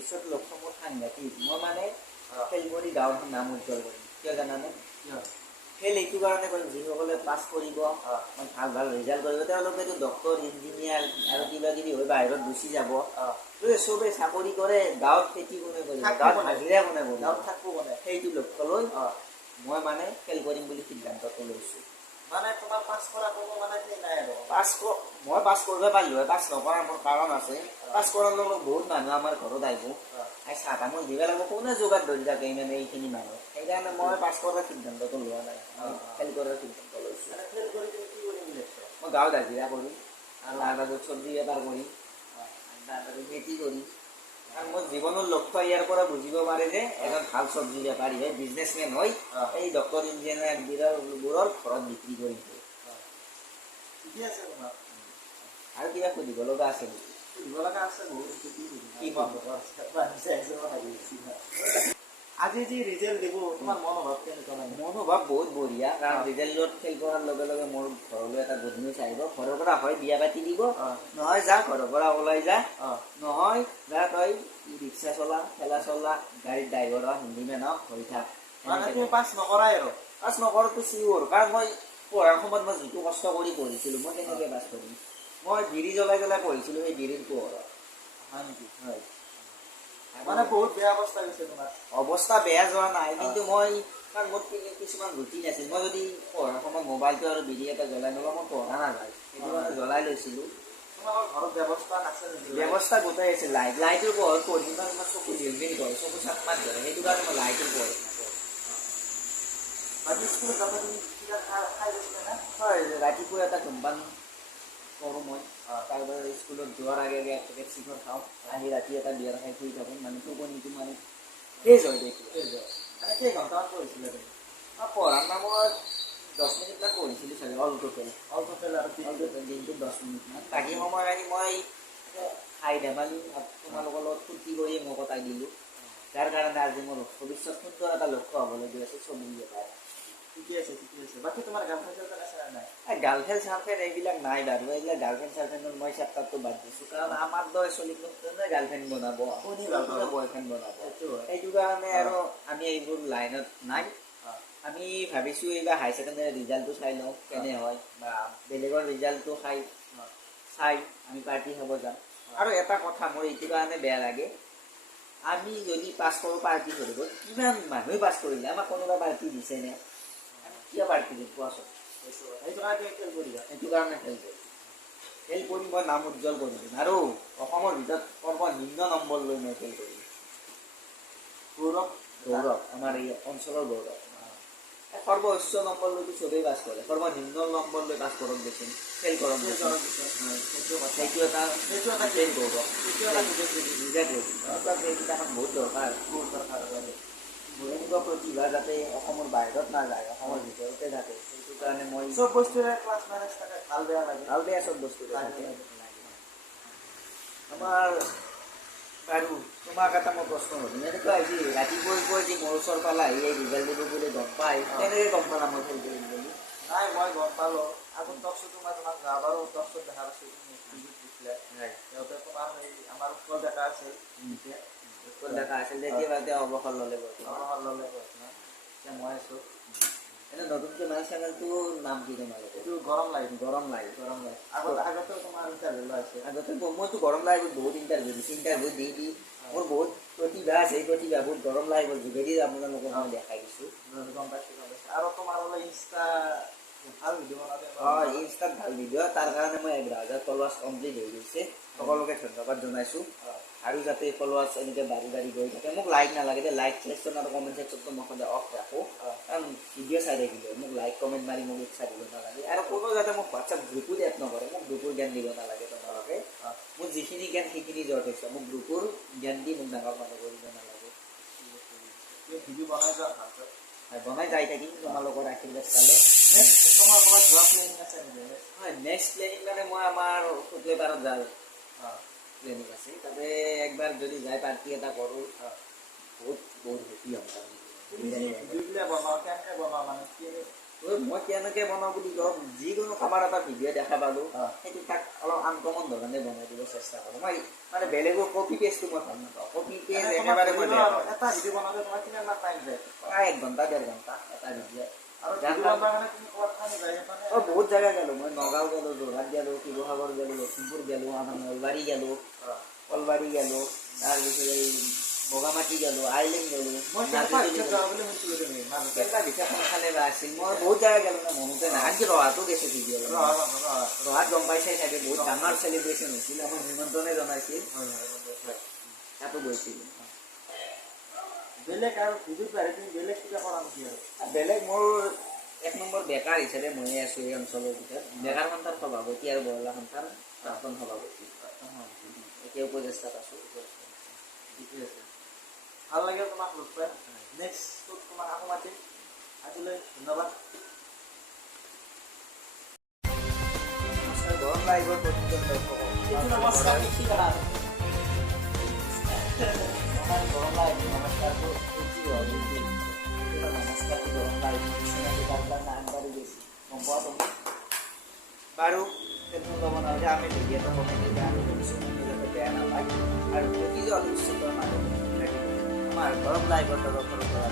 ভৱিষ্যত লক্ষ্য মোৰ সাংঘাতিক। মই মানে খেল কৰি গাঁৱৰ নাম উজ্জ্বল কৰিম। কিয় জানানে? খেল এইটো কাৰণে কৰিম, যিসকলে পাছ কৰিব, ভাল ভাল ৰিজাল্ট কৰিব, তেওঁলোকেতো ডক্তৰ, ইঞ্জিনিয়াৰ আৰু কিবা কিবি হৈ বাহিৰত গুচি যাব। চবেই চাকৰি কৰে, গাঁৱত খেতি কোনে কৰিব, গাঁৱত হাজিৰা কোনে কৰিব, গাঁৱত থাকিব কোনে? সেইটো লক্ষ্য লৈ মই মানে খেল কৰিম বুলি সিদ্ধান্তটো লৈছোঁ। মানে তোমাৰ পাছ কৰা কোনো মানে সেই নাই আৰু মই পাছ কৰিব পাৰিলোঁ হয়, পাছ নকৰাৰ মোৰ কাৰণ আছে। পাছ কৰাৰ লগত বহুত মানুহ আমাৰ ঘৰত আহিব, চাহ তামোল দিব লাগিব, কোনে যোগাৰ ধৰি থাকে মানে এইখিনি মানুহ। সেইকাৰণে মই পাছ কৰাৰ সিদ্ধান্তটো লোৱা নাই, খেল কৰাৰ সিদ্ধান্ত লৈছোঁ। খেল কৰি তুমি কি কৰিম বুলি ভাবিছা? মই গাঁৱত হাজিৰা কৰিম, আৰু তাৰপাছত চব্জি বেপাৰ কৰিম, তাৰপাছত খেতি কৰিম। কাৰণ মোৰ জীৱনৰ লক্ষ্য ইয়াৰ পৰা বুজিব পাৰে যে এজন ভাল চব্জি বেপাৰী হয়, বিজনেছমেন হয়, এই ডক্তৰ ইঞ্জিনিয়াৰবোৰৰ ঘৰত বিক্ৰী কৰি দিয়ে। ঠিকে আছে তোমাৰ। আৰু কিবা সুধিব লগা আছে নেকি? সুধিব লগা আছে বহুত। আজি যি ৰিজাল্ট দিব তোমাৰ মনোভাৱ কেনেকুৱা? মনোভাৱ বহুত বঢ়িয়া, কাৰণ ৰিজাল্টত ফেইল কৰাৰ লগে লগে মোৰ ঘৰলৈ এটা গুড নিউজ আহিব। ঘৰৰ পৰা হয় বিয়া পাতি দিব, নহয় যা ঘৰৰ পৰা ওলাই যা, নহয় যা তই ৰিক্সা চলা, ঠেলা চলা, গাড়ীৰ ড্ৰাইভাৰ হ, হিন্দীমেন হ, হৈ থাক। মানে তুমি পাছ নকৰাই আৰু? পাছ নকৰাটো চিয়ৰ, কাৰণ মই পঢ়াৰ সময়ত মই যিটো কষ্ট কৰি পঢ়িছিলোঁ মই কেনেকৈ পাছ কৰিম? মই বিড়ি জ্বলাই জ্বলাই পঢ়িছিলোঁ, সেই বিড়িৰ পোহৰত। হয় নেকি? হয়। মানে বহুত বেয়া অৱস্থা হৈছে তোমাৰ? অৱস্থা বেয়া যোৱা নাই, কিন্তু মই কাৰণ মোৰ কিছুমান ৰুটিন আছিল। মই যদি পঢ়াৰ সময়ত মোবাইলটো আৰু বিড়ি এটা জ্বলাই নলওঁ, মই পঢ়া নাযায়, সেইটো কাৰণে জ্বলাই লৈছিলোঁ। তোমালোকৰ ঘৰত ব্যৱস্থা নাছিল? ব্যৱস্থা গোটাই আছিল, লাইটৰ পোহৰত পঢ়িম, তোমাৰ চকু জিলমিল কৰে, চকু চাকমাত ধৰে, সেইটো কাৰণে মই লাইটৰ পোহৰত নপঢ়োঁ। বাকী স্কুলত যাতে তুমি কিবা খাই গৈছিলে না? হয়, ৰাতিপুৱা এটা ধূমপান কৰোঁ মই, তাৰপৰা স্কুলত যোৱাৰ আগে আগে এক পেকেট চিখৰ খাওঁ, আহি ৰাতি এটা বিয়াৰ খাই শুই থাকোঁ, মানে টোপনিটো মানে ফ্ৰেছ হয় দেখি। মানে কেইঘণ্টামান পঢ়িছিলে তুমি? পঢ়াৰ নামত 10 মিনিটমান পঢ়িছিলোঁ চাগে, অল টোটেল আৰু দিনটোত 10 মিনিটমান। বাকী সময়খিনি মই খাই ধেমালি তোমালোকৰ লগত ফূৰ্তি কৰিয়ে মই কটাই দিলোঁ, যাৰ কাৰণে আজি মোৰ ভৱিষ্যত সুন্দৰ এটা লক্ষ্য হ'বলৈ গৈ আছে, চলি বেপাৰ। ঠিকে আছে, ঠিকে আছে। বাকী তোমাৰ গাৰ্লফ্ৰেণ্ড চাৰ্লফ্ৰেণ্ড আছে নে নাই? গাৰ্লফ্ৰেণ্ড চাৰ্লফ্ৰেণ্ড এইবিলাক নাই বাৰু, এইবিলাক গাৰ্লফ্ৰেণ্ড চাৰ্লফ্ৰেণ্ডত মই চেপ্টাৰটো বাদ দিছোঁ, কাৰণ আমাৰ দৰে চলিক কোনে গাৰ্লফ্ৰেণ্ড বনাব, কোনে বয়ফ্ৰেণ্ড বনাব, সেইটো কাৰণে আৰু আমি এইবোৰ লাইনত নাই। আমি ভাবিছোঁ এইবাৰ হাই ছেকেণ্ডেৰী ৰিজাল্টটো চাই লওঁ কেনে হয়, বা বেলেগৰ ৰিজাল্টটো চাই আমি পাৰ্টি খাব যাম। আৰু এটা কথা মোৰ এইটো কাৰণে বেয়া লাগে, আমি যদি পাছ কৰোঁ পাৰ্টি কৰিব, কিমান মানুহে পাছ কৰিলে, আমাক কোনোবা পাৰ্টি দিছেনে? আমি কিয় পাৰ্টি দিম কোৱাচোন? সেইটো কাৰণে খেল কৰিবা? সেইটো কাৰণে খেল কৰিম। খেল কৰি মই নাম উজ্জ্বল কৰি দিম, আৰু অসমৰ ভিতৰত সৰ্বনিম্ন নম্বৰ লৈ মই খেল কৰিম। গৌৰৱ, আমাৰ এই অঞ্চলৰ গৌৰৱ। সৰ্বোচ্চ নম্বৰ লৈতো চবেই পাছ কৰে, সৰ্বনিম্ন নম্বৰ লৈ পাছ কৰক দেচোন, ফেইল কৰক দেচোন, সেইটো এটা গৌৰৱ। এইকেইটা আমাক বহুত দৰকাৰ। এনেকুৱা প্ৰতিভা যাতে অসমৰ বাহিৰত নাযায়, অসমৰ ভিতৰতে থাকে, সেইটো কাৰণে মই চব বস্তুৰে ক্লাছ মেনেজ থাকে, ভাল বেয়া লাগে, ভাল বেয়া চব বস্তুৰে থাকে। আমাৰ বাৰু তোমাক এটা মই প্ৰশ্ন সুধিম, এনেকুৱা আজি ৰাতিপুৱাই যি মোৰ ওচৰ পালা আহি এই ৰিজাল্ট দিব বুলি গম পাই, কেনেকৈ গম পালা মই ফেইল কৰিম বুলি? নাই, মই গম পালোঁ। আগত টকশ্ব'টো মই তোমাক যোৱাবাৰো টকশ্ব'ত দেখা পাইছোঁ, দিছিলে সিহঁতে তোমাৰ সেই আমাৰ উৎপল ডেকা আছিল, তেতিয়া অৱসৰ ল'লে এতিয়া মই আছোঁ। এনে নতুনকৈ মানে চেনেলটোৰ নাম কি তোমালোকৰ? এইটো গৰম লাইট। আগতে তোমাৰ ইণ্টাৰভিউ আছে। আগতে মইতো গৰম লাইভত বহুত ইণ্টাৰভিউ দিছোঁ, ইণ্টাৰভিউ দি মোৰ বহুত প্ৰতিভা আছে, এই প্ৰতিভাবোৰ গৰম লাইভৰ যোগেদি আপোনালোকক মই দেখাই দিছোঁ। গম পাইছোঁ। আৰু তোমাৰ হ'লে ইনষ্টা ভাল ভিডিঅ' বনালে? ইনষ্টাত ভাল ভিডিঅ', তাৰ কাৰণে মই 11,000 ফলোৱাৰ্ছ কমপ্লিট হৈ গৈছে, সকলোকে ধন্যবাদ জনাইছোঁ। আৰু যাতে ফলোৱাৰ্ছ এনেকৈ বাঢ়ি বাঢ়ি গৈ থাকে। মোক লাইক নালাগে দেই, লাইক ছেকশ্যন আৰু কমেণ্ট ছেকশ্যনটো মই সদায় অফ ৰাখোঁ, কাৰণ ভিডিঅ' চাই থাকিলে মোক লাইক কমেণ্ট মাৰি মোক ইচ্ছা দিব নালাগে। আৰু কোনো যাতে মোক হোৱাটছআপ গ্ৰুপো এড নকৰে, মোক গ্ৰুপৰ জ্ঞান দিব নালাগে তোমালোকে। মোৰ যিখিনি জ্ঞান সেইখিনি যথেষ্ট, মোক গ্ৰুপৰ জ্ঞান দি মোক ডাঙৰ মানুহ কৰিব নালাগে। ভিডিঅ' বনাই যোৱা ভালকৈ বনাই যাই থাকিম তোমালোকৰ আশীৰ্বাদ পালে। তোমাৰ ক'ৰবাত যোৱা প্লেনিং আছে নেকি? হয়, নেক্সট প্লেনিং মানে মই আমাৰ শুক্ৰবাৰত যাওঁ প্লেনিং আছে, তাতে একবাৰ যদি যাই পাৰ্টি এটা কৰোঁ, বহুত হেপী হ'ম। তুমি ভিডিঅ'বিলাক বনোৱা, কেনেকৈ বনোৱা, মানে কি মই কেনেকৈ বনাওঁ বুলি কওঁ যিকোনো কাৰোবাৰ এটা ভিডিঅ' দেখা পালোঁ সেইটো তাক অলপ আনকমন ধৰণে বনাই দিব চেষ্টা কৰোঁ মই মানে বেলেগৰ কপি পেষ্টটো মই ভাল নাপাওঁ কপি পেষ্ট একেবাৰে মই বেয়া পাওঁ এটা ভিডিঅ' বনাওঁতে তোমাৰ কিমান মান টাইম যায় প্ৰায় 1 ঘণ্টা 1.5 ঘণ্টা এটা ভিডিঅ' আৰু ভিডিঅ' বনোৱাৰ কাৰণে তুমি ক'ৰবাত কাম যায় মানে বহুত জেগা গ'লোঁ মই নগাঁও গ'লোঁ যোৰহাট গ'লোঁ শিৱসাগৰ গ'লোঁ লখিমপুৰ গ'লোঁ আমাৰ নলবাৰী গ'লোঁ কলবাৰী গ'লোঁ তাৰপিছত এই বগামাটি গ'লোঁ আইলেণ্ড গ'লোঁ মই মাজুলী যাওঁ বুলি শুনিছিলোঁ তুমি কেইটা বিশেষ সোনকালে বা আছিল মই বহুত জেগা গ'লোঁ না মনতে নাই আনকি ৰহাতো গৈছোঁ ভিডিঅ' ৰহাত গম পাইছে চাগে বহুত ডাঙৰ চেলিব্ৰেশ্যন হৈছিল আমাক নিমন্ত্ৰণে জনাইছিল তাতো গৈছিলোঁ বেলেগ আৰু ভিডিঅ'ত বাহিৰে তুমি বেলেগ কিবা কৰা নেকি আৰু বেলেগ মোৰ 1 নম্বৰ বেকাৰ হিচাপে ময়ে আছোঁ এই অঞ্চলৰ ভিতৰত বেকাৰ সন্থাৰ সভাপতি আৰু বৰলা সন্থাৰ প্ৰাক্তন সভাপতি এতিয়া উপদেষ্টাত আছোঁ ঠিকে আছে ভাল লাগিল তোমাক লগ পাই নেক্সট তোমাক আকৌ মাতিম আজিলৈ ধন্যবাদ নমস্কাৰ গৰম লাইভৰ প্ৰতিজন দৰ্শকক নমস্কাৰ কি কৰা আমাৰ গৰম লাইভ নমস্কাৰটো কি হয় নমস্কাৰটো গৰম লাইভ চিনাকি কাৰোবাৰ আগবাঢ়ি গৈছে গম পোৱা তুমি বাৰু টেনশ্যন ল'ব নালাগে আমি ভিডিঅ'টো বনাই দিলে আমি ভাবিছোঁ মানুহ যাতে বেয়া নাপায় আৰু প্ৰতিজন উচ্চতৰ মানুহ আমাৰ গৰম লাইভৰ তৰফৰ পৰা